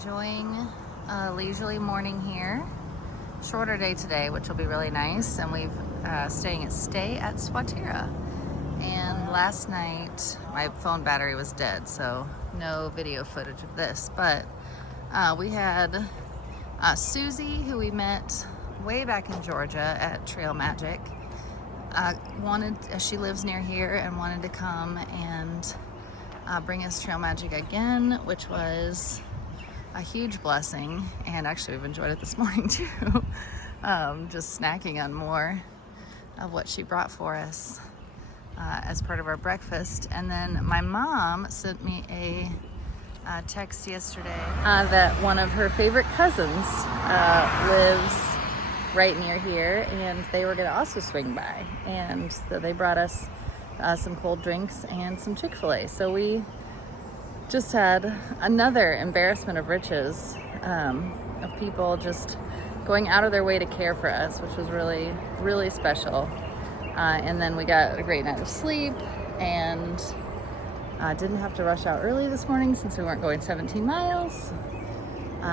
enjoying a leisurely morning here. Shorter day today, which will be really nice, and we've stay at Swatara. And last night my phone battery was dead, so no video footage of this, but we had Susie, who we met way back in Georgia at Trail Magic, she lives near here and wanted to come and bring us Trail Magic again, which was a huge blessing. And actually we've enjoyed it this morning too. Just snacking on more of what she brought for us as part of our breakfast. And then my mom sent me a text yesterday that one of her favorite cousins lives right near here, and they were gonna also swing by, and so they brought us some cold drinks and some Chick-fil-A. So we just had another embarrassment of riches of people just going out of their way to care for us, which was really, really special. And then we got a great night of sleep, and didn't have to rush out early this morning since we weren't going 17 miles.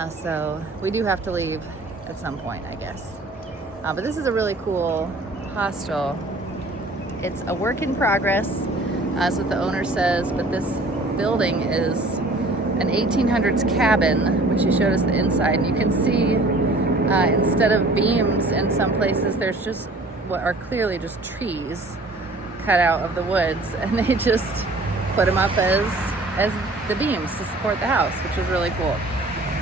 So we do have to leave at some point, I guess. But this is a really cool hostel. It's a work in progress, that's what the owner says, but this building is an 1800s cabin, which she showed us the inside. And you can see instead of beams in some places, there's just what are clearly just trees cut out of the woods, and they just put them up as the beams to support the house, which was really cool.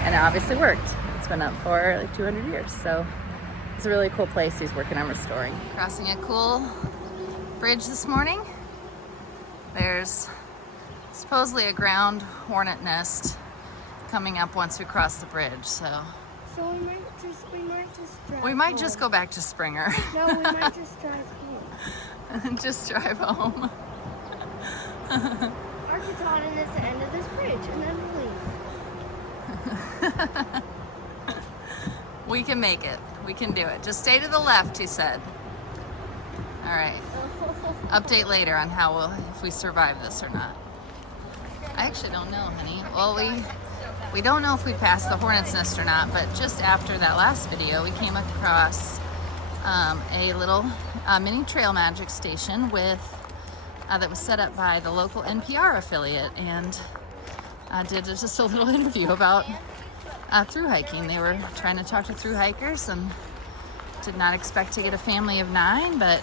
And it obviously worked. It's been up for like 200 years, so it's a really cool place he's working on restoring. Crossing a cool bridge this morning. There's supposedly a ground hornet nest coming up once we cross the bridge, so we might just drive we might home. just go back to Springer. No, we might just drive home. And just drive home. Arkansas is the end of this bridge, and then we leave. We can make it. We can do it. Just stay to the left, he said. All right. Update later on if we survive this or not. I actually don't know, honey. Well, we don't know if we passed the hornet's nest or not, but just after that last video, we came across a little mini Trail Magic station that was set up by the local NPR affiliate, and did just a little interview about through hiking. They were trying to talk to through hikers and did not expect to get a family of 9, but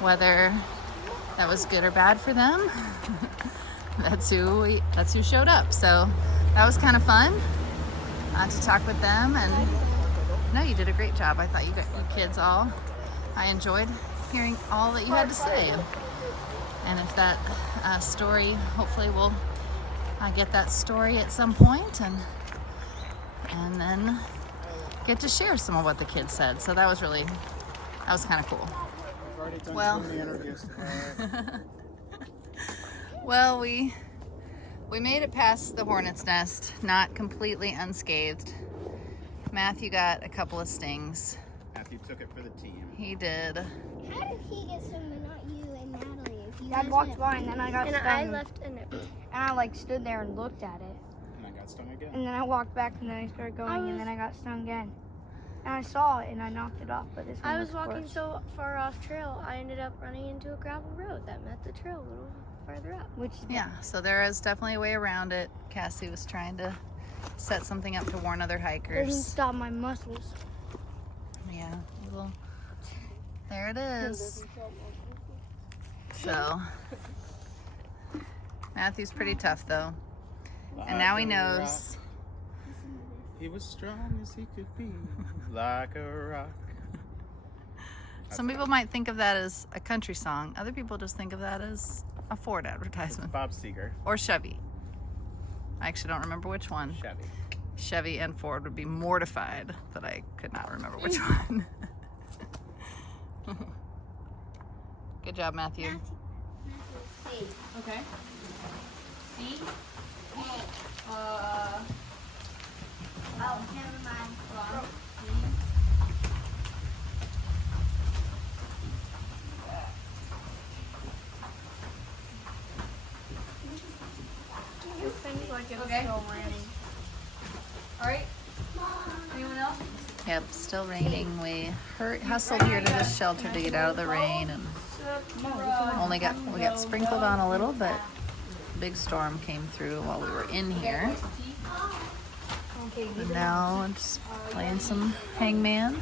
whether that was good or bad for them, that's who showed up. So that was kind of fun to talk with them. And no, you did a great job. I thought you kids all, I enjoyed hearing all that you had to say. And if that story, hopefully we'll get that story at some point, and then get to share some of what the kids said. So that was kind of cool. Well, well, we made it past the hornet's nest, not completely unscathed. Matthew got a couple of stings. Matthew took it for the team. He did. How did he get some and not you and Natalie? If you Dad guys walked went by and then I got and stung. I left a nip. And I like stood there and looked at it. And I got stung again. And then I walked back and then I started going and then I got stung again. And I saw it and I knocked it off, but this one I was looks walking worse. so far off trail, I ended up running into a gravel road that met the trail a little farther up. Which Yeah, so there is definitely a way around it. Cassie was trying to set something up to warn other doesn't hikers. stop my muscles. Yeah, there it is. So Matthew's pretty tough though, and now he knows. He was strong as he could be, like a rock. Some people might think of that as a country song. Other people just think of that as a Ford advertisement. Bob Seger. Or Chevy. I actually don't remember which one. Chevy. Chevy and Ford would be mortified that I could not remember which one. Good job, Matthew. Matthew, Okay. C. oh, never mind. It seems like it's Okay. still raining. All right. Anyone else? Yep, still raining. We hustled here to this shelter to get out of the rain, and we got sprinkled on a little, but a big storm came through while we were in here. And now I'm just playing some hangman,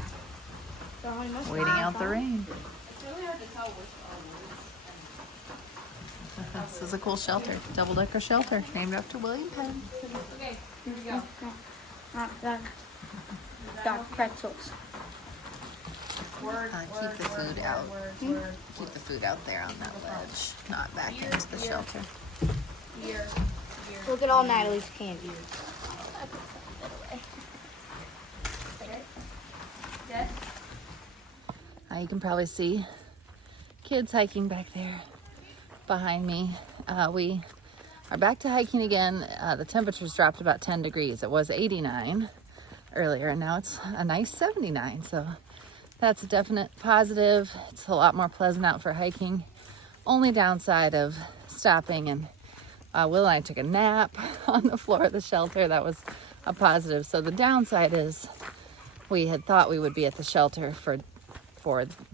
waiting out the rain. This is a cool shelter, double-decker shelter, named after William Penn. Okay, here we go. Got pretzels. Keep the food out. Keep the food out there on that ledge, not back into the shelter. Look at all Natalie's candy. You can probably see kids hiking back there behind me. We are back to hiking again. The temperature's dropped about 10 degrees. It was 89 earlier, and now it's a nice 79. So that's a definite positive. It's a lot more pleasant out for hiking. Only downside of stopping, and Will and I took a nap on the floor of the shelter. That was a positive. So the downside is we had thought we would be at the shelter for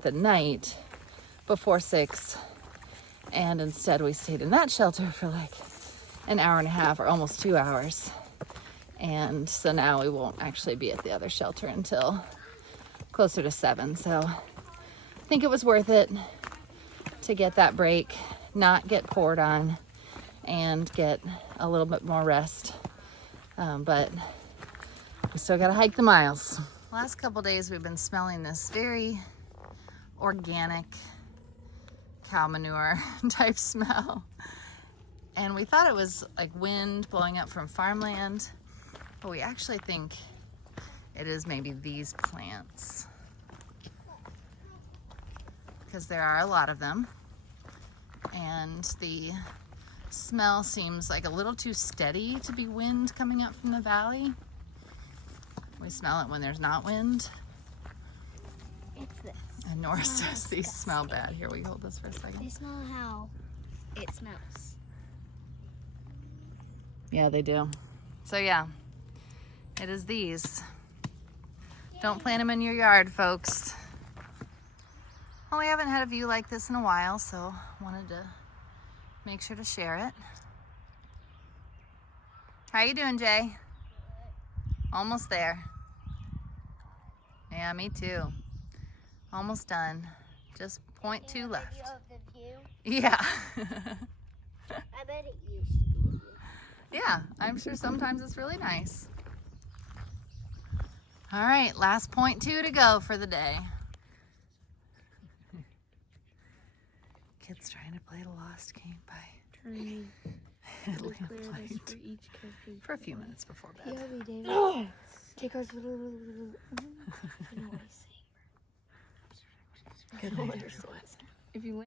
the night before 6, and instead we stayed in that shelter for like an hour and a half or almost 2 hours. And so now we won't actually be at the other shelter until closer to 7. So I think it was worth it to get that break, not get poured on, and get a little bit more rest. But we still gotta hike the miles. Last couple days we've been smelling this very organic cow manure type smell. And we thought it was like wind blowing up from farmland, but we actually think it is maybe these plants, because there are a lot of them, and the smell seems like a little too steady to be wind coming up from the valley. We smell it when there's not wind. It's this. And Nora says these smell bad. Here, we hold this for a second. They smell how it smells. Yeah, they do. So yeah, it is these. Don't plant them in your yard, folks. Well, we haven't had a view like this in a while, so wanted to make sure to share it. How you doing, Jay? Almost there. Yeah, me too. Almost done. Just 0.2 left. Yeah. I bet it used to be. Yeah, I'm sure sometimes it's really nice. All right, last 0.2 to go for the day. Kids trying to play the lost game by for a few minutes before bed. Take ours. Good night, everyone. If you